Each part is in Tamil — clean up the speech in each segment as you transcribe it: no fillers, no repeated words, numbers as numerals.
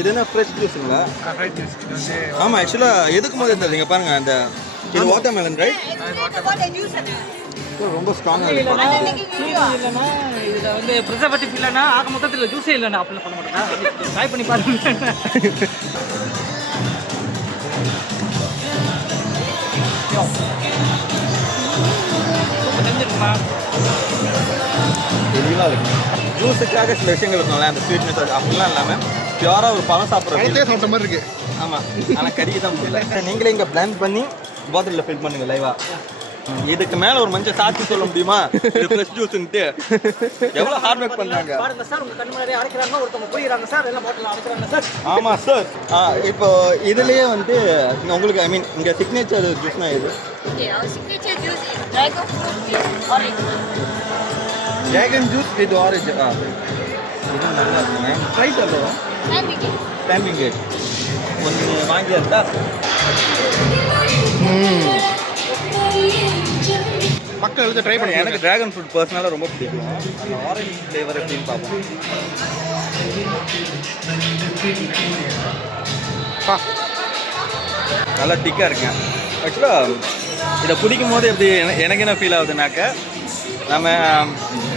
இது என்ன ஃப்ரெஷ் ஜூஸுங்களா? ஆமாம், ஆக்சுவலாக எதுக்கு முதல்ல தெரியுங்க பாருங்க, அந்த இது வாட்டர் மெலன் ரைட், ரொம்ப ஸ்ட்ராங்காக இல்லைன்னா இதில் வந்து ப்ரிசர்வேட்டிவ் இல்லைன்னா ஆக மொத்தத்தில் ஜூஸே இல்லைண்ணா அப்படிலாம் பண்ண மாட்டேங்க. ட்ரை பண்ணி பாருங்க. தெரிஞ்சிருக்குமா? தெளிவாக இருக்கு. ஜூஸுக்காக சில விஷயங்கள் இருக்கும்ல, அந்த ஸ்வீட்னஸ் அப்படிலாம் இல்லாமல் பியூராக ஒரு பழம் சாப்பிட்ற மாதிரி இருக்கு. ஆமாம், ஆனால் கறிக்கு தான் முடியல. நீங்களே இங்கே பிளான் பண்ணி பாட்டிலில் ஃபில் பண்ணுங்க லைவா. இதுக்கு மேலே ஒரு மனுஷன் சாட்சி சொல்ல முடியுமா இது ஃப்ரெஷ் ஜூஸ்ன்ட்டு? எவ்வளோ ஹார்ட் ஒர்க் பண்ணுறாங்க பாருங்க சார், உங்கள் கண் முன்னாடியே அடைக்கிறாங்க, ஒருத்தவங்க போயிடறாங்க சார், எல்லாம் பாட்டில் அடைக்கிறாங்க சார். ஆமாம் சார். இப்போ இதுலேயே வந்து உங்களுக்கு ஐ மீன் இங்கே சிக்னேச்சர் ஜூஸ்னா இது ட்ராகன் ஜூஸ் வித் ஆரஞ்சு. இது நல்லா இருக்குங்க. ப்ரைஸ் எவ்வளோ? டைமிங் கேட் ஒன்று வாங்கியாச்சா? மக்கள் எழுத ட்ரை பண்ணி. எனக்கு ட்ராகன் ஃப்ரூட் பர்சனலாக ரொம்ப பிடிக்கும். அந்த ஆரஞ்சு ஃப்ளேவர் எப்படின்னு பார்ப்போம். நல்லா திக்காக இருக்கேன். ஆக்சுவலாக இதை குடிக்கும் போது எப்படி எனக்கு என்ன ஃபீல் ஆகுதுனாக்க, நம்ம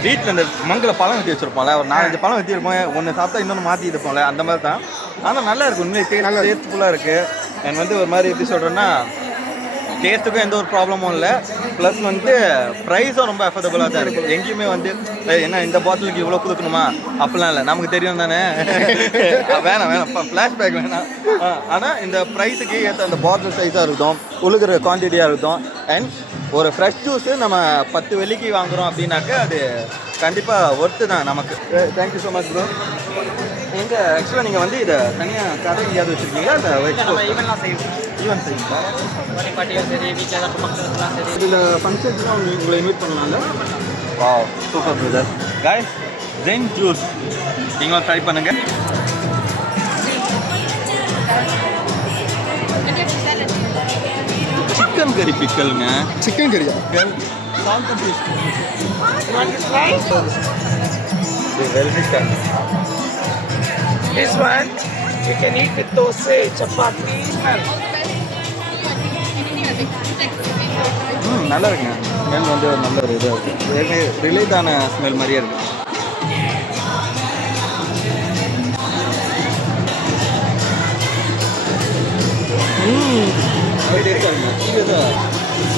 வீட்டில் இந்த மங்கில் பழம் வெட்டி வச்சுருப்போம்ல, ஒரு 4-5 பழம் வெட்டியிருப்போம், ஒன்று சாப்பிட்டா இன்னொன்று மாற்றி இருப்போம்ல, அந்த மாதிரி தான். ஆனால் நல்லா இருக்கும், உண்மையை நல்லா டேஸ்ட்ஃபுல்லாக இருக்குது. எனக்கு வந்து ஒரு மாதிரி எப்படி சொல்கிறேன்னா, டேஸ்ட்டுக்கும் எந்த ஒரு ப்ராப்ளமும் இல்லை, ப்ளஸ் வந்து ப்ரைஸும் ரொம்ப அஃபோர்டபுளாக தான் இருக்குது. எங்கேயுமே வந்து என்ன இந்த பாட்டிலுக்கு இவ்வளோ கொடுக்கணுமா அப்படிலாம் இல்லை, நமக்கு தெரியும் தானே. வேணாம் ஃப்ளாஷ்பேக் வேணாம். ஆனால் இந்த ப்ரைஸுக்கு ஏற்ற அந்த பாட்டில் சைஸாக இருக்கட்டும், உழுகிற குவான்டிட்டியாக இருக்கட்டும், அண்ட் ஒரு ஃப்ரெஷ் ஜூஸு நம்ம 10 வெள்ளிக்கு வாங்குகிறோம் அப்படின்னாக்க அது கண்டிப்பாக ஒர்த்து தான் நமக்கு. Thank you so much bro. எங்கே ஆக்சுவலாக நீங்கள் வந்து இதை தனியாக கடை எங்கேயாவது வச்சுருக்கீங்களா? இந்த ஈவெண்ட்லாம் செய்வோம். ஈவெண்ட் செய்யுங்களா? பாட்டியும் சரி, வீட்டில் ஏதாவது ஃபங்க்ஷன்ஸ்லாம் சரி. இதில் ஃபங்க்ஷன்ஸ்லாம் உங்களை இன்வைட் பண்ணலாம்ல? வா, super brother. Guys, Jain juice நீங்களும் ட்ரை பண்ணுங்கள். சிக்கன் கறி பிக்கலுங்க. Chicken கறியா? This one you can eat with dosa, chapati. நல்லா இருக்குங்க. ஸ்மெல் வந்து ஒரு நல்ல ஒரு இதாக இருக்குது. ஏற்கனவே ரிலேட் ஆன ஸ்மெல் மாதிரியே இருக்குது.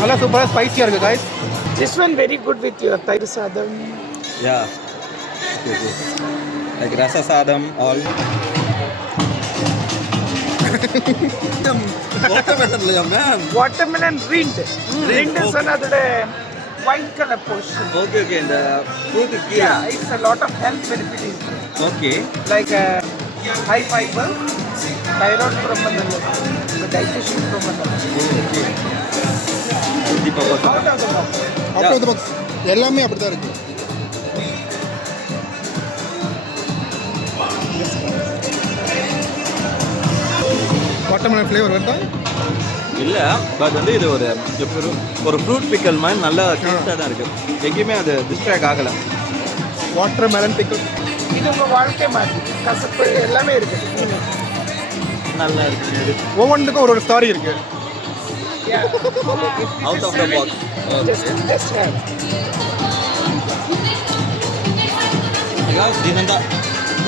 நல்லா சூப்பராக ஸ்பைசியாக இருக்குது guys. This one very good with your தயிர் சாதம். Yeah. Like rasa sadam all. Watermelon இல்லையா man? Watermelon rind. Rind is another white color portion. Okay, இந்த fruit key. Yeah, it's a lot of health benefits. Okay. Like high fiber, thyroid promoter, digestion promoter. Okay. Out of the box. Out of the box. எல்லாமே அப்படி தான் இருக்குது. வாட்டர்மெலன் ஃப்ளேவர் வருதா? இல்லை, பட் வந்து இது ஒரு ஃப்ரூட் பிக்கல் மாதிரி நல்லா டேஸ்ட்டாக தான் இருக்குது. எங்கேயுமே அது டிஸ்ட்ராக்ட் ஆகலை. வாட்டர்மெலன் பிக்கல் இது உங்கள் வாழ்க்கை மாதிரி கசப்பு எல்லாமே இருக்குது. நல்லா இருக்குது. ஒவ்வொன்றுக்கும் ஒரு ஸ்டாரி இருக்குது. Out of the box. டீசெண்டாக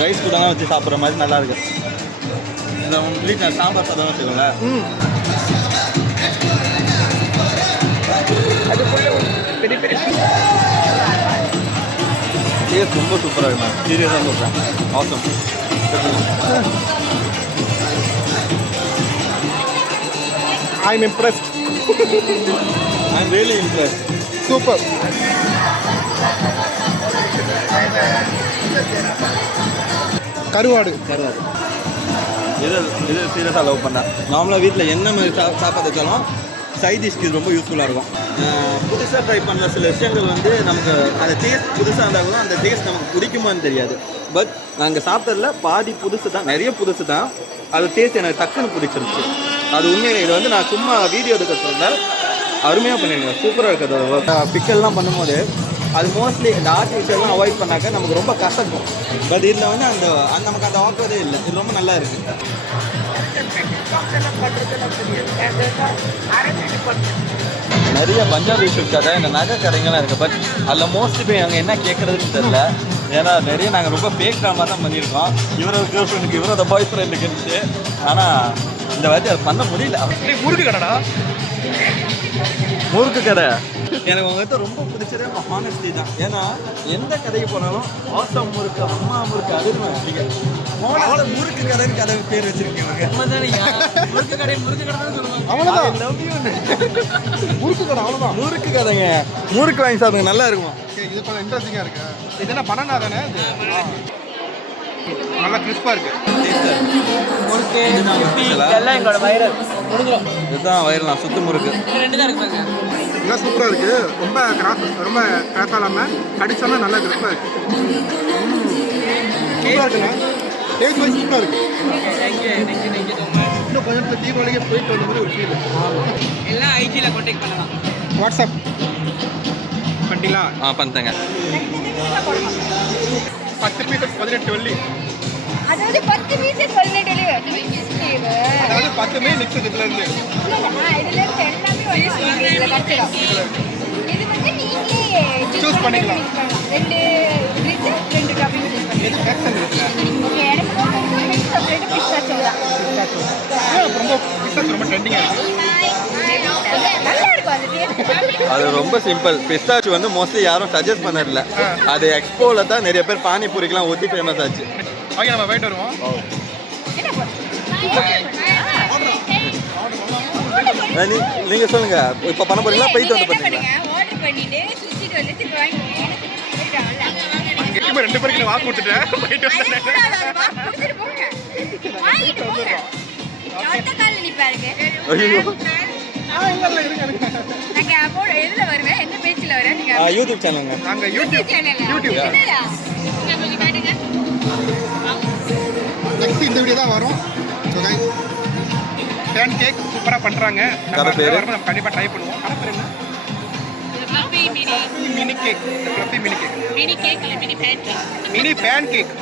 ரைஸ் கூட வச்சு சாப்பிட்ற மாதிரி நல்லா இருக்கு. இந்த உங்கள் வீட்டில் சாம்பார் சாதம் வச்சுக்கோங்கள, பெரிய பெரிய டேஸ்ட் ரொம்ப சூப்பராக இருக்கு மேம். சீரியஸாக சொல்கிறேன். Awesome. I am impressed. I am really impressed. Super. கருவாடு இது சீரியஸாக லவ் பண்ணேன். நார்மலாக வீட்டில் என்ன மாதிரி சாப்பாடு வச்சாலும் சைட் டிஷ்க்கு இது ரொம்ப யூஸ்ஃபுல்லாக இருக்கும். புதுசாக ட்ரை பண்ண சில விஷயங்கள் வந்து நமக்கு அந்த டேஸ்ட் புதுசாக இருந்தால் கூட அந்த டேஸ்ட் நமக்கு பிடிக்குமான்னு தெரியாது. பட் நாங்கள் சாப்பிட்டதில் பாதி புதுசு தான், நிறைய புதுசு தான். அது டேஸ்ட் எனக்கு டக்குன்னு பிடிச்சிருச்சு. அது உண்மையிலே இது வந்து நான் சும்மா வீடியோ எடுக்க சொல்ல அருமையாக பண்ணிடுங்க. சூப்பராக இருக்குது. பிக்கல்லாம் பண்ணும்போது அது மோஸ்ட்லி இந்த ஆர்டிஃபிஷியல்லாம் அவாய்ட் பண்ணாக்க நமக்கு ரொம்ப கசக்கும். பட் இதில் வந்து நமக்கு அந்த ஆக்குவதே இல்லை. இது ரொம்ப நல்லா இருக்குது. நிறைய பஞ்சாபி ஷூட் கடை இந்த நகை கடைங்கள்லாம் இருக்குது. பட் அதில் மோஸ்ட்லி போய் அங்கே என்ன கேட்குறதுன்னு தெரில. ஏன்னா நிறைய நாங்கள் ரொம்ப ஃபேக் ட்ராமா தான் பண்ணியிருக்கோம். இவரோட கேர்ள் ஃப்ரெண்டுக்கு இவரோட பாய் ஃப்ரெண்டுக்குன்ட்டு. ஆனால் இந்த வாட்டி அதை பண்ண முடியல. முறுக்கு கடைடா. முறுக்கு கடை எனக்கு உங்கள்கிட்ட ரொம்ப பிடிச்சதே ஹானஸ்டி தான். ஏன்னா எந்த கடைக்கு போனாலும் ஆசம் முறுக்கு, அம்மா முறுக்கு, அதுவுமே நீங்கள் முறுக்கு கடைன்னு கடை பேர் வச்சிருக்கீங்க. முறுக்கு கடை தான் சொல்லுவாங்க. அவ்வளோதான் முறுக்கு கடை, அவ்வளோதான். முறுக்கு கடைங்க. முறுக்கு வாங்கி சாப்பிடுங்க, நல்லா இருக்கும். இது கொஞ்சம் இன்ட்ரெஸ்டிங்காக இருக்கு. இது என்ன பனானா தானே? நல்லா கிறிஸ்பாக இருக்கு. முறுக்கு எல்லாம் எங்களோட வைரல் முடிஞ்சிடும். இதுதான் வைரலாம் சுத்து முறுக்கு. 2 தான் இருக்காங்க. நல்லா சூப்பராக இருக்கு. ரொம்ப கிராஸாக இல்லாமல் கடிச்சோன்னா நல்லா கிறிஸ்பாக இருக்கு. சூப்பராக இருக்குண்ணா. டேஸ்ட் வைஸ் சூப்பராக இருக்கு. இன்னும் கொஞ்சம் தீபாவளிக்கு போயிட்டு வந்த மாதிரி ஒரு ஃபீல். எல்லாம் ஐஜியில் கான்டாக்ட் பண்ணலாம். வாட்ஸ்அப் பண்ணிக்கலாம். பண்ணிட்டேங்க. 10 பீசஸ் 18 வெள்ளி. அதாவது 10 பீசஸ் 18 வெள்ளி. அதாவது 10மே நிச்சயம் இதுலேருந்து. இதுலேருந்து எல்லாமே இதில் கட்டிடும். இது வந்து நீங்களே சூஸ் பண்ணிக்கலாம். 2 ஃப்ரிட்ஜ் 2 டாப்பிங் சூஸ் பண்ணிக்கலாம். இது ஃபேக்ஷன் இருக்குல்ல. ஓகே, எனக்கு மில்க் சாக்லேட் பிஸ்தாச்சோ தான். ரொம்ப பிஸ்தாச்சோ ரொம்ப ட்ரெண்டிங்காக இருக்கு. நல்லா இருக்கும் அது டேஸ்ட். அது ரொம்ப சிம்பிள். பிஸ்தாச்சு வந்து மோஸ்ட்லி யாரும் சஜஸ்ட் பண்ணதில்ல. அது எக்ஸ்போவில் தான் நிறைய பேர் பானிபூரிக்கெலாம் ஊற்றி ஃபேமஸ் ஆச்சு. ஓகே, நம்ம போயிட்டு வருவோம். என்ன நீங்கள் சொல்லுங்கள், இப்போ பண்ண போகிறீங்களா போயிட்டு வந்து பண்ணுறீங்களா? ஆர்டர் பண்ணிட்டு சுவிட்சிட்டு வந்து திருப்பி வாங்கி போயிட்டாங்கல்ல. எங்கேயுமே 2 பேருக்கு நான் வாக்கு கொடுத்துட்டேன். போயிட்டு வந்தேன். கொடுத்துட்டு போங்க, வாங்கிட்டு போங்க. ஒத்த காலில் நிற்பாருங்க. ஐயோ, நாங்கள் அப்போ எதில் வருவேன், என்ன பேச்சில் வரேன்? நீங்கள் யூடியூப் சேனலுங்க. நாங்கள் யூடியூப் என்னடா கொஞ்சம் காட்டுங்க. நெக்ஸ்ட் இந்த வீடியோ தான் வரும். ஸோ கைஸ், பேன் கேக் சூப்பராக பண்ணுறாங்க. கடை பேர் நம்ம கண்டிப்பாக ட்ரை பண்ணுவோம். கடை பேர் என்ன? Mini cake. Fluffy mini cake. Mini pancake.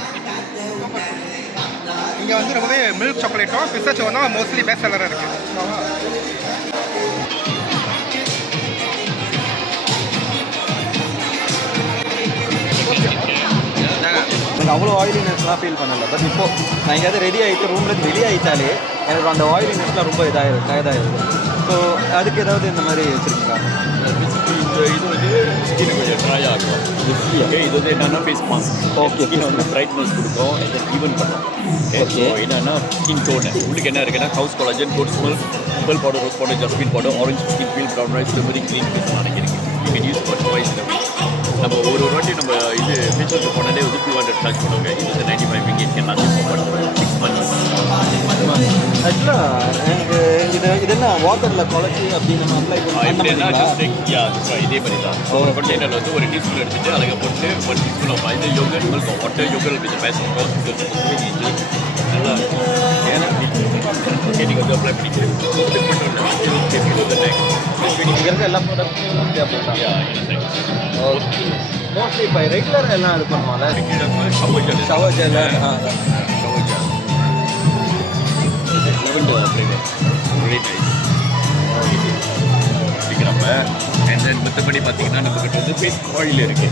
இங்கே வந்து ரொம்பவே மில்க் சாக்லேட்டும் பிஸ்தாச்சோ தான் மோஸ்ட்லி பெஸ்ட் செல்லராக இருக்குது. எனக்கு அவ்வளோ ஆயிலினஸ்லாம் ஃபீல் பண்ணல. பட் இப்போ நான் எங்கேயாவது ரெடி ஆகிட்டு ரூம்லேருந்து வெளியே ஆகிட்டாலே எனக்கு அந்த ஆயிலினஸ்லாம் ரொம்ப டயர்டாகிடுது. ஸோ அதுக்கு ஏதாவது இந்த மாதிரி வச்சுருக்கீங்களா? இது வந்து ஸ்கின் கொஞ்சம் ட்ரை ஆகும். ஓகே, இது வந்து என்னன்னா ஃபேஸ் மாஸ்க். ஓகே, ஸ்கின் வந்து பிரைட்னஸ் கொடுக்கும், இதை ஈவன் பண்ணும். ஓகே, என்னன்னா ஸ்கின் டோன் உங்களுக்கு என்ன இருக்குன்னா ஹவுஸ் கொலாஜன், குட் ஸ்மெல், பெல் powder, rose powder, jasmine powder, orange skin peel, brown rice, temporary clean face நினைக்கிறீங்க. நீங்கள் யூஸ் பண்ண வாய்ஸ் நம்ம ஒரு வாட்டி நம்ம இது ஃபேஷியலுக்கு போனாலே வந்து 200 சார்ஜ் பண்ணுவாங்க. இது வந்து 95 ringgit எல்லாத்தையும் போட்டு 6 months. ஆக்சுவலாக எனக்கு இது என்ன வாட்டரில் குழச்சி அப்படின்னு நம்ம அப்ளை எப்படின்னா பண்ணி இதே மாதிரி தான் ஒரு கண்டெய்னர் வந்து ஒரு டீஸ்பூன் எடுத்துட்டு அதில் போட்டு 1 டீஸ்பூன் ஆஃப் இது yogurt milk water yogurt with besan நல்லா இருக்கும். ஏன்னா ஓகே, நீங்கள் வந்து அப்ளை பண்ணிக்கிறேன். இங்கே இருக்க எல்லா ப்ராடக்ட்ஸும் மோஸ்ட்லி அப்படி தான். மோஸ்ட்லி இப்போ ரெகுலர் எல்லாம் இது பண்ணுவாங்கல்ல, shower gel. lavender flavor, very nice. அப்படிங்கிறப்ப அண்ட் தென் மற்றபடி பார்த்தீங்கன்னா நம்மக்கிட்ட வந்து ஃபேஸ் ஆயில் இருக்குது.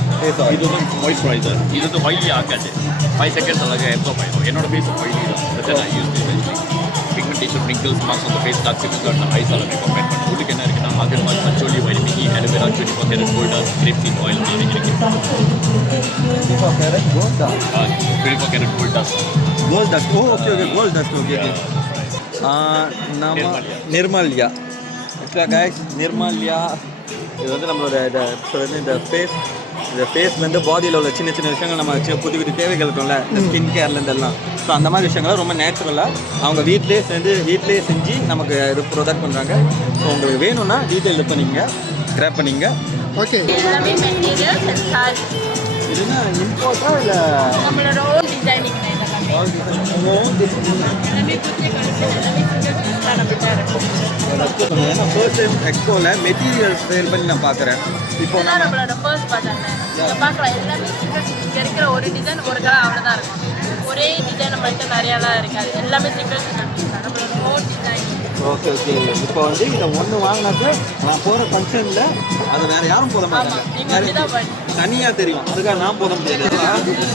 இது வந்து மாய்ஸ்சரைசர். இது வந்து ஆயிலி ஆகாது. 5 seconds அழகாக எப்சார்ப் ஆகிடும். என்னோட ஃபேஸ் ஆயிலி தான். நான் use pigmentation, wrinkles, marks on the face, dark circles நான் ஐஸ் எல்லாமே கம்பைன் பண்ணி உங்களுக்கு என்ன இருக்குன்னா அகர்வால், patchouli, vitamin E, aloe vera, 24 gold dust, grape seed oil இருக்குது. 24 carat gold dust. 24 carat gold dust. Gold dust. Oh, okay, gold dust. Okay. நம்ம நிர்மால்யா. ஆக்சுவலாக கைஸ், நிர்மால்யா இது வந்து நம்மளோட இந்த ஃபேஸ்லேருந்து பாடியில் உள்ள சின்ன சின்ன விஷயங்கள் நம்ம புது புது தேவைகள் இருக்கும்ல, இந்த ஸ்கின் கேர்லேருந்து எல்லாம். ஸோ அந்த மாதிரி விஷயங்கள்லாம் ரொம்ப நேச்சுரலாக அவங்க வீட்டிலே செஞ்சு நமக்கு இது ப்ரொடக்ட் பண்ணுறாங்க. ஸோ உங்களுக்கு வேணும்னா டீட்டெயில் பண்ணிங்க, கிராப் பண்ணிங்க. ஓகே, எல்லாமே மெட்டீரியல்ஸ் அண்ட் சார்ஜ் இதுனா இம்போர்ட்டா இல்லை நம்மளோட ஓன் டிசைனிங் இதெல்லாம். ஆல் டிசைன் உங்கள் ஓன் டிசைன். எல்லாமே புதிய கலெக்ஷன், எல்லாமே சிங்கிள் பீஸ் தான் நம்மகிட்ட இருக்கும். ஏன்னா ஃபர்ஸ்ட் டைம் எக்ஸ்போவில் மெட்டீரியல் சேல் பண்ணி நான் பார்க்குறேன். இப்போ இதுதான் நம்மளோட ஃபர்ஸ்ட் பஜார். இங்கே பார்க்கலாம் எல்லாமே சிங்கிள் பீஸ். இங்கே இருக்கிற ஒரு டிசைன் ஒரு கலர் அவ்வளோதான் இருக்கும். ஒரே டிசைன் நம்மள்கிட்ட நிறையாலாம் இருக்காது. எல்லாமே சிங்கிள் பீஸ் தான் நம்மளோட ஓன் டிசைன். Okay okay. இப்போ வந்து இதை ஒன்று வாங்கினாக்க நான் போகிற ஃபங்க்ஷனில் அது வேறு யாரும் போட மாட்டாங்க. நீங்கள் வந்து தான் பண்ணி தனியாக தெரியும். அதுக்காக நான் போட முடியாது.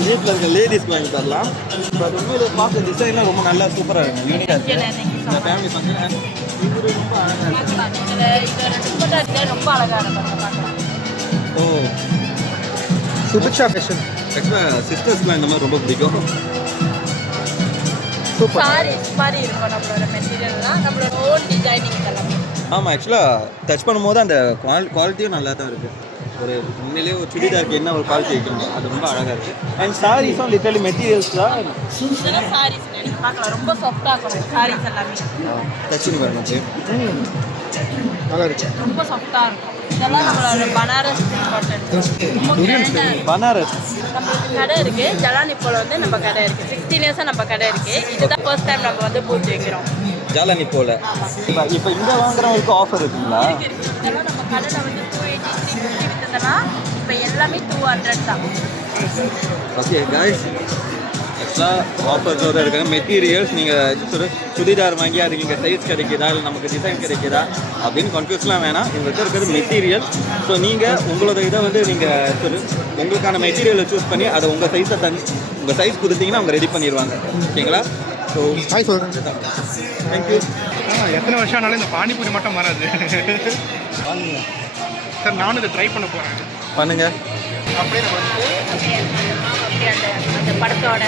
வீட்டில் இருக்க லேடிஸ்க்கு வாங்கி தரலாம். இப்போ அது உண்மையில பார்க்குற டிசைன்லாம் ரொம்ப நல்லா சூப்பராக இருக்கும். யூனிக்காக இருக்குது. இந்த ஃபேமிலி ஃபங்க்ஷன் இது ரொம்ப அழகாக இருக்குது. இதில் துப்பட்டா டிசைன் ரொம்ப அழகாக இருக்கும். பார்க்கலாம். ஓ சுபிக்ஷா ஃபேஷன். ஆக்சுவலாக சிஸ்டர்ஸ்க்குலாம் இந்த மாதிரி ரொம்ப பிடிக்கும். சூப்பர். சாரீஸ் மாதிரி இருக்கும் நம்மளோட மெட்டீரியல்லாம். நம்மளோட ஓன் டிசைனிங் எல்லாமே. ஆமாம், ஆக்சுவலாக டச் பண்ணும்போது அந்த குவாலிட்டியும் நல்லா தான் இருக்குது. ஒரு உண்மையிலேயே ஒரு சுடிதாருக்கு என்ன ஒரு குவாலிட்டி வைக்கணும் அது ரொம்ப அழகாக இருக்குது. அண்ட் சாரீஸும் லிட்டரலி மெட்டீரியல்ஸ் தான். இதெல்லாம் சாரீஸ் நீங்கள் பார்க்கலாம். ரொம்ப சாஃப்டாக இருக்கும் சாரீஸ் எல்லாமே. டச் பண்ணி பாருங்க. நல்லா இருக்கு. ரொம்ப சாஃப்டாக இருக்கும். இதெல்லாம் நம்மளோட பனாரஸ் காட்டன். பனாரஸ் நம்மளுக்கு கடை இருக்குது. ஜலானிப்போல வந்து நம்ம கடை இருக்குது. 16 இயர்ஸாக நம்ம கடை இருக்குது. இதுதான் ஃபர்ஸ்ட் டைம் நம்ம வந்து பூஜை வைக்கிறோம். ஜாலானி போல. இப்போ இங்கே வாங்குறவங்களுக்கு ஆஃபர் இருக்குங்களா? இதெல்லாம் நம்ம கடையில் வந்து 280, 350 விற்றதுனா இப்போ எல்லாமே 200 தான். ஓகே காய்ஸ், ஆக்சுவலாக ஆஃபர்ஸோடு இருக்காங்க. மெட்டீரியல்ஸ் நீங்கள் சுடிதார் வாங்கி அதுக்கு இங்கே சைஸ் கிடைக்குதா இல்லை நமக்கு டிசைன் கிடைக்குதா அப்படின்னு கன்ஃபியூஸ்லாம் வேணாம். இவங்ககிட்ட இருக்கிறது மெட்டீரியல். ஸோ நீங்கள் உங்களோட இதை வந்து நீங்கள் உங்களுக்கான மெட்டீரியலை சூஸ் பண்ணி அதை உங்கள் சைஸை உங்கள் சைஸ் கொடுத்தீங்கன்னா அவங்க ரெடி பண்ணிடுவாங்க. ஓகேங்களா? ஸோ ஹாய் சொல்கிறேன். தேங்க்யூ. எத்தனை வருஷம் ஆனாலும் இந்த பானிபூரி மட்டும் மாறாது. சார் நானும் இதை ட்ரை பண்ண போகிறேன். பண்ணுங்க. அப்படியே நம்ம வந்து அப்படியே அந்த படத்தோட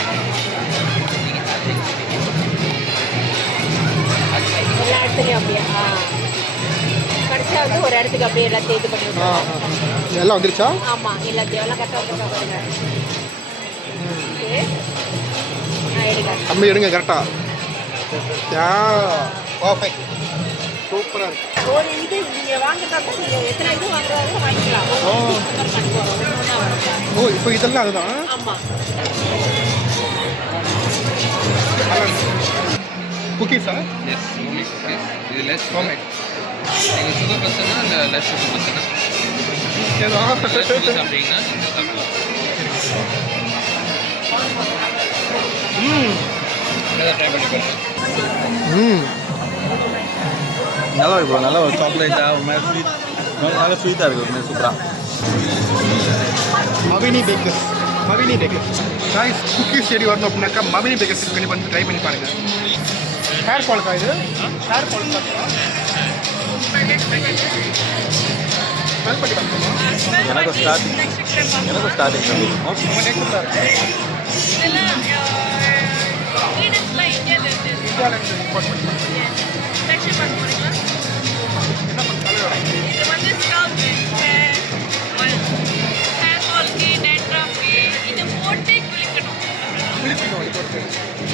எல்லா இடத்துலையும் அப்படியே கடைசியாக வந்து ஒரு இடத்துக்கு அப்படியே எல்லாத்தையும் இது பண்ணி விட்டுருவோம். எல்லாம் வந்துருச்சா? ஆமாம், எல்லாத்தையும் எல்லாம் கரெக்டாக வந்துருக்கா பாருங்க. ஓகே, எடுங்க. அம்மி எடுங்க கரெக்டாக. பர்ஃபெக்ட். சூப்பராக இருக்கு. ஒரு இது நீங்கள் வாங்குறதா நீங்கள் எத்தனை இது வாங்குறாங்க வாங்கிக்கலாம். ஓ இப்போ இதெல்லாம் அதுதான். ஆமாம், குக்கீஸா? Yes only cookies. இது லெஸ் ஹோம்மேட். நீங்கள் சுகர் பர்சனா இல்லை லெஸ் சுகர் பர்சனா? லெஸ் சுகர் சாப்பிட்டீங்கன்னா இந்த சாப்பிடலாம். அதை ட்ரை பண்ணி பாருங்கள். நல்லா இருக்கும். நல்லா ஒரு சாக்லேட்டாக ஒரு மாதிரி ஸ்வீட், நல்லா ஸ்வீட்டாக இருக்குது. ஒரு சூப்பராக. மவினி பேக்கர்ஸ். மவினி பேக்கர்ஸ். காய்ஸ் குக்கீஸ் செடி வரணும் அப்படின்னாக்கா மவினி பேக்கர்ஸ் பண்ணி ட்ரை பண்ணி பாருங்கள். ஹேர் ஃபால்க்கா இது? ஹேர் ஃபால் ஸ்மெல் பண்ணி பார்க்கணுமா? எனக்கு ஸ்டார்டிங் ரொம்ப நேச்சுரலாக இருக்குது. இந்தியாவிலேருந்து இம்போர்ட் பண்ணி என்ன பண்ண இது வந்து ஸ்கால்ப் ஹேர் ஃபால்க்கு, டேண்ட்ரஃப்க்கு இது போட்டு குளிக்கணும். குளிக்கணும் இது போட்டு.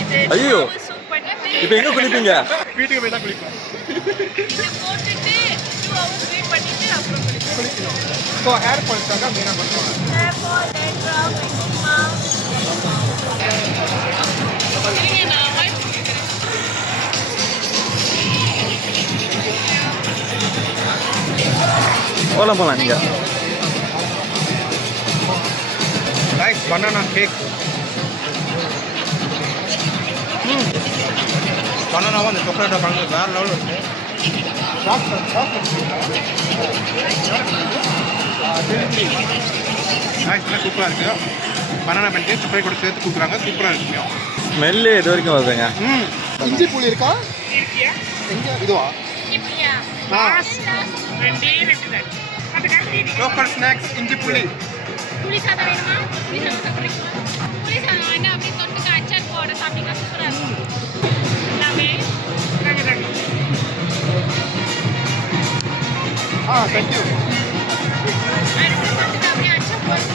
இது ஐயோ, சூப் பண்ணிட்டு இப்போ எங்கே குளிப்பீங்க? வீட்டுக்கு போய் தான் குளிப்போம். இது போட்டுட்டு 2 hours வெயிட் பண்ணிட்டு அப்புறம் குளிக்கணும். ஸோ ஹேர் ஃபால்க்காக மெயினாக பண்ணுவாங்க. Hair fall, dandruff, eczema. நான் வாய்ஸ் கொடுக்குறேன். போகலாம் நீங்கள். Rice banana cake. பனானாவும் அந்த சாக்லேட்டை கலந்து வேறு லெவலில் இருக்குது. ரைஸ்லாம் சூப்பராக இருக்குது. பனானா பேன் சாக்லேட் கூட சேர்த்து கொடுக்குறாங்க. சூப்பராக இருக்குங்க. ஸ்மெல்லு இது வரைக்கும் வருதுங்க. இஞ்சி புளி இருக்கா? எங்கே இதுவா? இப்படியா? லோக்கல் ஸ்நாக்ஸ் இஞ்சி புளி. புளி சாதம் வேணுமா? புளி சாதம் குடிக்கலாம். புளி சாதம் வேணா அப்படியே தொட்டுக்க அச்சார் போட சாப்பிட்டீங்கன்னா சூப்பராக இருக்கும். எல்லாமே தேங்க்யூ. அப்படியே அச்சார் போட்டு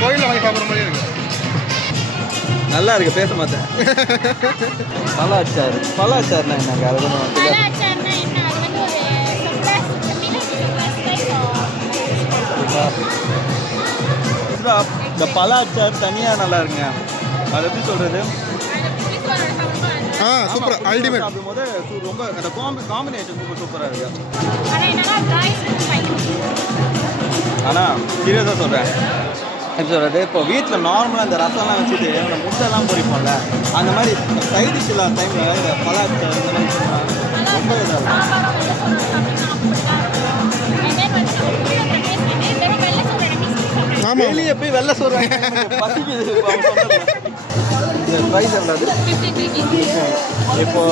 கோயிலில் வாங்கி சாப்பிட்ற மாதிரி இருக்கு. நல்லா இருக்கு, பேச மாட்டேன். பலாச்சார். பலாச்சார்னா என்னங்க? அது பல அச்சார்னா என்ன? அது வந்து ஒரு சர்ப்ரைஸ் டைப் ஆஃப் ஒன்று இந்த பல அச்சார் தனியாக நல்லா இருக்குங்க. அது எப்படி சொல்கிறது, சூப்பர் அல்டிமேட். சாப்பிடும்போது ரொம்ப அந்த காம்பினேஷன் ரொம்ப சூப்பராக இருக்கு. ஆனால் சீரியஸாக சொல்கிறேன், எப்படி சொல்கிறது, இப்போ வீட்டில் நார்மலாக இந்த ரசம்லாம் வச்சுட்டு அந்த முட்டைலாம் பொரிப்போம்ல, அந்த மாதிரி சைட் டிஷ் இல்லாத டைமில் இந்த பல அச்சார் இந்த மாதிரி சொன்னால் ரொம்ப இதாக ஆமாம், வெளியே போய் வெள்ளை சொல்கிறாங்க பசிக்குது. இந்த ப்ரைஸ் எவ்வளவு? இப்போ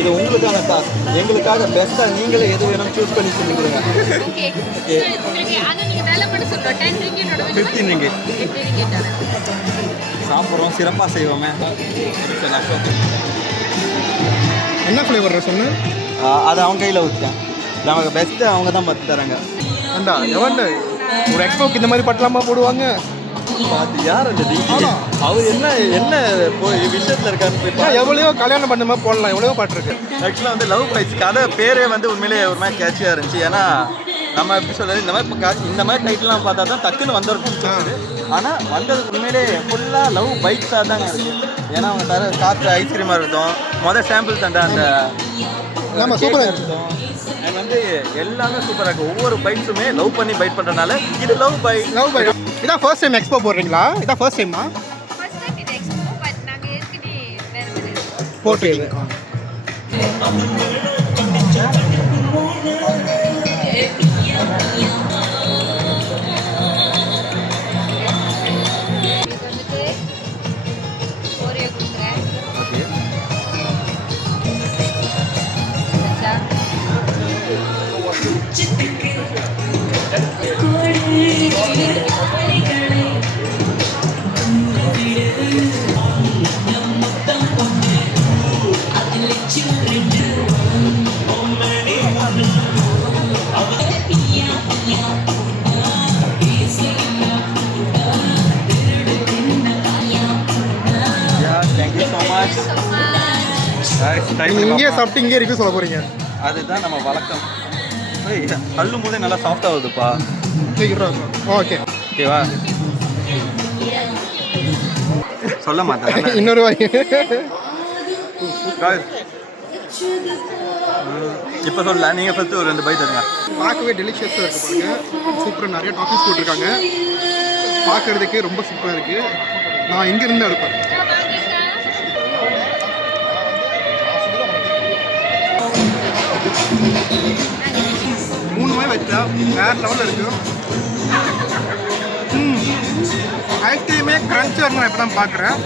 இது உங்களுக்கான டாஸ்க். எங்களுக்காக பெஸ்ட்டாக நீங்களே எது வேணும் சூஸ் பண்ணி சொல்லி கொடுங்க. Okay, 15 ringgit. சாப்பிட்றோம், சிறப்பாக செய்வோமே. என்ன ஃப்ளேவர் சொன்ன? அது அவங்க கையில் ஊற்றிட்டேன். நமக்கு பெஸ்ட்டு அவங்க தான் பார்த்து தராங்க. அண்டா எவன் ஒரு எக்ஸ்போக்கு இந்த மாதிரி பட்டலாமா போடுவாங்க? அது யார் அந்த டிங்கி? அவர் என்ன என்ன விஷயத்தில் இருக்காருன்னு போய் எவ்வளோ கல்யாணம் பண்ண மாதிரி போடலாம், எவ்வளோ பாட்டு இருக்கு. ஆக்சுவலாக வந்து லவ் ப்ரைஸ் கதை பேரே வந்து உண்மையிலேயே ஒரு மாதிரி கேட்சியாக இருந்துச்சு. ஏன்னா நம்ம எப்படி சொல்கிறது, இந்த மாதிரி டைட்டில்லாம் பார்த்தா தான் டக்குன்னு வந்துருக்கும். ஆனால் வந்ததுக்கு உண்மையிலே ஃபுல்லாக லவ் பைட்ஸாக தாங்க இருக்குது. ஏன்னா அவங்க தர சாப்பிட்ற ஐஸ்கிரீமாக இருக்கட்டும், மொதல் சாம்பிள் தந்த அந்த சூப்பராக இருக்கட்டும், அது வந்து எல்லாமே சூப்பராக இருக்குது. ஒவ்வொரு பைட்ஸுமே லவ் பண்ணி பைட் பண்ணுறதுனால இது லவ் பைட். இதான் ஃபர்ஸ்ட் டைம் எக்ஸ்போ போடுறீங்களா? இதான் ஃபர்ஸ்ட் டைமா போட்டு? இங்கே சாப்பிட்டு இங்கே ரிவ்யூ சொல்ல போறீங்க? அதுதான் நம்ம வழக்கம். அள்ளும் போதே நல்லா சாஃப்டாக வருதுப்பா. ஓகே, ஓகேவா? சொல்ல மாட்டேன். இன்னொரு வாய் இப்போ சொல்ல, நீங்கள் ஃபஸ்ட்டு ஒரு 2 பைட் தருங்க. பார்க்கவே டெலிஷியஸாக இருக்குது பாருங்க. சூப்பராக நிறைய டாப்பிங்ஸ் போட்டிருக்காங்க. பார்க்கறதுக்கு ரொம்ப சூப்பராக இருக்குது. நான் இங்கேருந்து எடுப்பேன். மூணு மாதிரி வச்சா வேறு லெவலில் இருக்குது. ஐஸ்கிரீமே கிரன்ச்சாக நான் இப்போ தான் பார்க்குறேன்.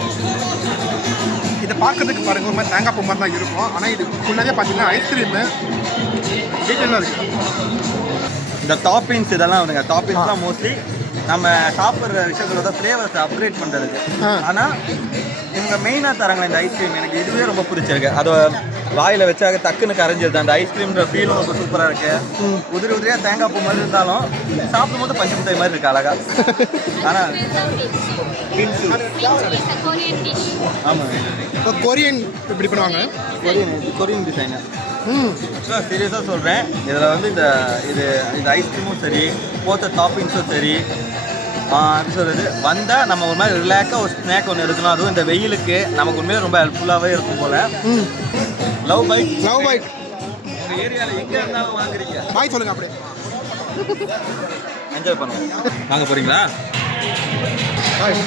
இதை பார்க்கறதுக்கு பாருங்கள் ஒரு மாதிரி தேங்காய் பூ மாதிரி தான் இருக்கும். ஆனால் இது ஃபுல்லாகவே பார்த்தீங்கன்னா ஐஸ்கிரீமு டீட்டெயிலாக இருக்குது. இந்த டாப்பிங்ஸ் இதெல்லாம் வந்துங்க, டாப்பிங்ஸ்லாம் மோஸ்ட்லி நம்ம சாப்பிட்ற விஷயங்களோட ஃப்ளேவர்ஸை அப்கிரேட் பண்ணுறதுக்கு. ஆனால் இவங்க மெயினாக தராங்களே இந்த ஐஸ்கிரீம், எனக்கு இதுவே ரொம்ப பிடிச்சிருக்கு. அதை வாயில் வச்சாக டக்குன்னு கரைஞ்சிருது. அந்த ஐஸ்கிரீம்ன்ற ஃபீலும் ரொம்ப சூப்பராக இருக்குது. உதிரி உதிரியாக தேங்காய் பூ மாதிரி இருந்தாலும் சாப்பிடும் போது பஞ்சு மிட்டாய் மாதிரி இருக்குது அழகா. ஆனால் ஆமாம், இப்போ கொரியன் இப்படி பண்ணுவாங்க. Korean designer. ஆக்சுவலாக சீரியஸாக சொல்கிறேன், இதில் வந்து இந்த ஐஸ்கிரீமும் சரி, போத்த டாப்பிங்ஸும் சரி, சொல்கிறது வந்தால் நம்ம ஒரு மாதிரி ரிலாக்ஸாக ஒரு ஸ்நாக் ஒன்று எடுக்கணும். அதுவும் இந்த வெயிலுக்கு நமக்கு உண்மையாக ரொம்ப ஹெல்ப்ஃபுல்லாகவே இருக்கும் போல். லவ் பைட் உங்கள் ஏரியாவில் எங்கே இருந்தாலும் வாங்குறீங்க. பாய் சொல்லுங்கள் அப்படியே. என்ஜாய் பண்ணுங்க. வாங்க போகிறீங்களா?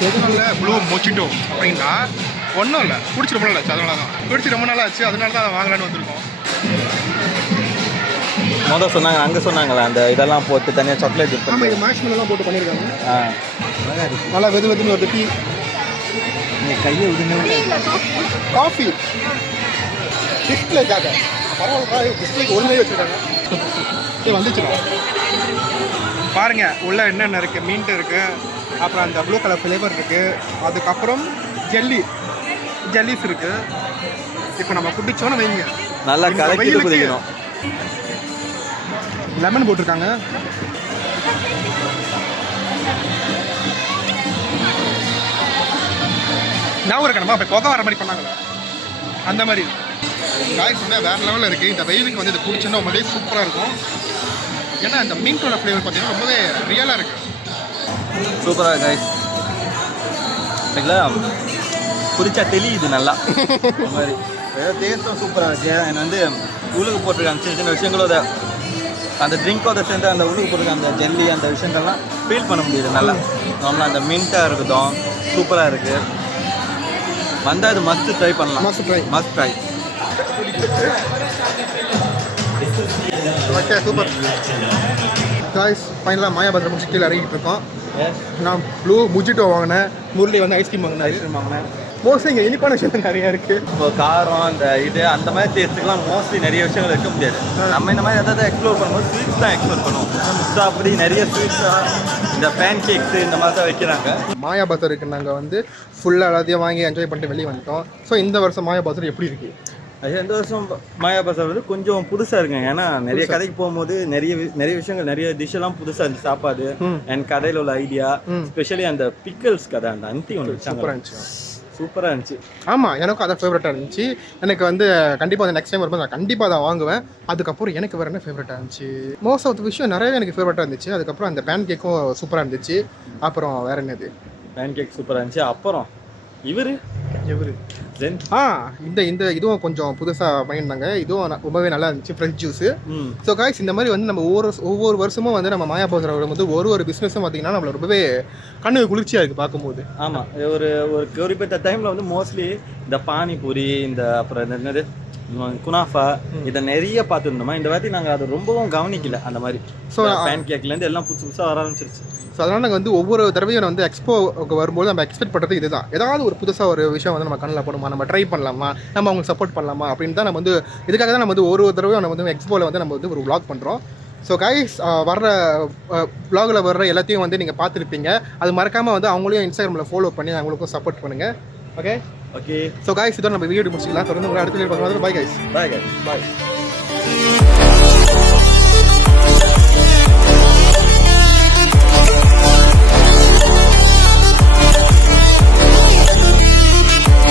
எதுனால ப்ளூ மொச்சிட்டோ அப்படின்னா ஒன்றும் இல்லை, பிடிச்சி ரொம்ப நாள் ஆச்சு. அதனால தான் பிடிச்சி ரொம்ப நாள் ஆச்சு, அதனால தான் அதை வாங்கலான்னு வந்திருக்கோம். மொதல் சொன்னாங்க, அங்கே சொன்னாங்களா அந்த இதெல்லாம் போட்டு தனியாக சாக்லேட் இருக்கும். ஆமாம், இது மேக்ஸ்மெல்லாம் போட்டு பண்ணியிருக்காங்க. நல்லா வெது வெதுன்னு ஒரு டீ. கையை விடுங்க. காஃபி டிஸ்பிளேக்காக பரவாயில்ல, டிஸ்பிளேக்கு ஒரு மாதிரி வச்சுருக்காங்க. இது வந்துச்சுடா பாருங்க, உள்ள என்னென்ன இருக்குது. மீன்ட்டு இருக்குது, அப்புறம் அந்த ப்ளூ கலர் ஃப்ளேவர் இருக்குது, அதுக்கப்புறம் ஜெல்லிஸ் இருக்குது. இப்போ நம்ம குடிச்சோன்னு வைங்க, நல்லா கலக்கிட்டு குடிக்கணும். லெமன் போட்டிருக்காங்க. ஞாபகம் இருக்கணுமா அப்போ புகை வர மாதிரி பண்ணாங்களா, அந்த மாதிரி காய்ஸ் வந்து வேறு லெவலில் இருக்குது. இந்த வெயிலுக்கு வந்து இது குடிச்சோன்னா ரொம்பவே சூப்பராக இருக்கும். ஏன்னா இந்த மீன்களோட ஃப்ளேவர் பார்த்தீங்கன்னா ரொம்பவே ரியலாக இருக்குது. சூப்பராக கைஸ் ஆக்சுவலாக குறிச்சா தெளியுது நல்லா இந்த மாதிரி டேஸ்ட்டும் சூப்பராக இருக்கு எனக்கு வந்து உள்ளுக்கு போட்டிருக்காங்க சின்ன சின்ன விஷயங்களோட அந்த ட்ரிங்கோட சேர்ந்து அந்த உள்ளுக்கு போட்டிருக்க அந்த ஜெல்லி அந்த விஷயங்கள்லாம் ஃபீல் பண்ண முடியுது நல்லா நார்மலாக அந்த மின்ட்டாக இருக்கட்டும் சூப்பராக இருக்குது வந்தால் இது மஸ்ட் ட்ரை பண்ணலாம் must try okay super guys ஃபைனலாக மாயாபத்திரம் முடிச்சு கீழே இறங்கிட்டு இருக்கோம். நான் ப்ளூ முஜிட்டோ வாங்கினேன், முரளி வந்து ஐஸ்கிரீம் வாங்கினேன். மோஸ்ட்லி இங்கே இனிப்பான விஷயம் நிறையா இருக்குது. இப்போ காரம் அந்த இது அந்த மாதிரி டேஸ்ட்டுக்கெலாம் மோஸ்ட்லி நிறைய விஷயங்கள் வைக்க முடியாது. நம்ம இந்த மாதிரி எதாவது எக்ஸ்ப்ளோர் பண்ணும்போது ஸ்வீட்ஸ் தான் எக்ஸ்ப்ளோர் பண்ணுவோம். ஸோ அப்படி நிறைய ஸ்வீட்ஸாக இந்த பேன் கேக்ஸு இந்த மாதிரி தான் வைக்கிறாங்க. மாயாபத்திரத்துக்கு நாங்கள் வந்து ஃபுல்லாக எல்லாத்தையும் வாங்கி என்ஜாய் பண்ணிட்டு வெளியே வந்துட்டோம். ஸோ இந்த வருஷம் மாயாபத்திரம் எப்படி இருக்குது? இந்த வருஷம் மாயாபசார் வந்து கொஞ்சம் புதுசாக இருக்குங்க. ஏன்னா நிறைய கடைக்கு போகும்போது நிறைய விஷயங்கள் நிறைய டிஷ்ஷெல்லாம் புதுசாக இருந்துச்சு. சாப்பாடு அண்ட் கடையில் உள்ள ஐடியா, ஸ்பெஷலி அந்த பிக்கல்ஸ் கடை அந்த அந்தி ஒன்று சூப்பராக இருந்துச்சு. ஆமாம், எனக்கும் அதான் ஃபேவரட்டாக இருந்துச்சு. எனக்கு வந்து கண்டிப்பாக அந்த நெக்ஸ்ட் டைம் வரும்போது நான் கண்டிப்பாக அதை வாங்குவேன். அதுக்கப்புறம் எனக்கு வேறு என்ன ஃபேவரட்டாக இருந்துச்சு, மோஸ்ட் ஆஃப் த விஷயம் நிறையவே எனக்கு ஃபேவரட்டாக இருந்துச்சு. அதுக்கப்புறம் அந்த பேன் கேக்கும் சூப்பராக இருந்துச்சு. அப்புறம் வேறு என்னது, பேன் கேக் சூப்பராக இருந்துச்சு. அப்புறம் இவர் இந்த இதுவும் கொஞ்சம் புதுசாக பண்ணியிருந்தாங்க. இதுவும் ரொம்பவே நல்லா இருந்துச்சு, ஃப்ரெஷ் ஜூஸு. ஸோ காய்ஸ் இந்த மாதிரி வந்து நம்ம ஒவ்வொரு வருஷமும் வந்து நம்ம மாயாபத்திரம் வந்து ஒரு பிஸ்னஸும் பார்த்தீங்கன்னா நம்மள ரொம்பவே கண்ணுக்கு குளிர்ச்சியாக இருக்குது பார்க்கும்போது. ஆமாம், ஒரு குறிப்பிட்ட டைமில் வந்து மோஸ்ட்லி இந்த பானிபூரி இந்த அப்புறம் என்னது குனாஃபா இதை நிறைய பார்த்துருந்தோமா. இந்த வாட்டி நாங்கள் அதை ரொம்பவும் கவனிக்கல அந்த மாதிரி. ஸோ பேன் கேக்லேருந்து எல்லாம் புதுசாக வர ஆரம்பிச்சிருச்சு. ஸோ அதனால் நாங்கள் வந்து ஒவ்வொரு தடவையும் வந்து எக்ஸ்போக்கு வரும்போது நம்ம எக்ஸ்பெக்ட் பண்ணுறது இதுதான். ஏதாவது ஒரு புதுசாக ஒரு விஷயம் வந்து நம்ம கண்ணில் போடுமா, நம்ம ட்ரை பண்ணலாமா, நம்ம அவங்களுக்கு சப்போர்ட் பண்ணலாமா அப்படின்னு தான் நம்ம வந்து இதுக்காக தான் நம்ம வந்து ஒரு தடவையும் நம்ம வந்து எக்ஸ்போவில் வந்து நம்ம வந்து ஒரு வ்ளாக் பண்ணுறோம். ஸோ கைஸ் வர்ற வ்ளாகில் வர்ற எல்லாத்தையும் வந்து நீங்கள் பார்த்துருப்பீங்க. அது மறக்காமல் வந்து அவங்களையும் இன்ஸ்டாகிராமில் ஃபாலோ பண்ணி அவங்களுக்கும் சப்போர்ட் பண்ணுங்கள். ஓகே ஸோ கைஸ் இதோட நம்ம வீடியோ முடிச்சிக்கலாம். தொடர்ந்து உங்களை அடுத்த வீடியோ பார்க்கலாம். Bye guys. பாய்.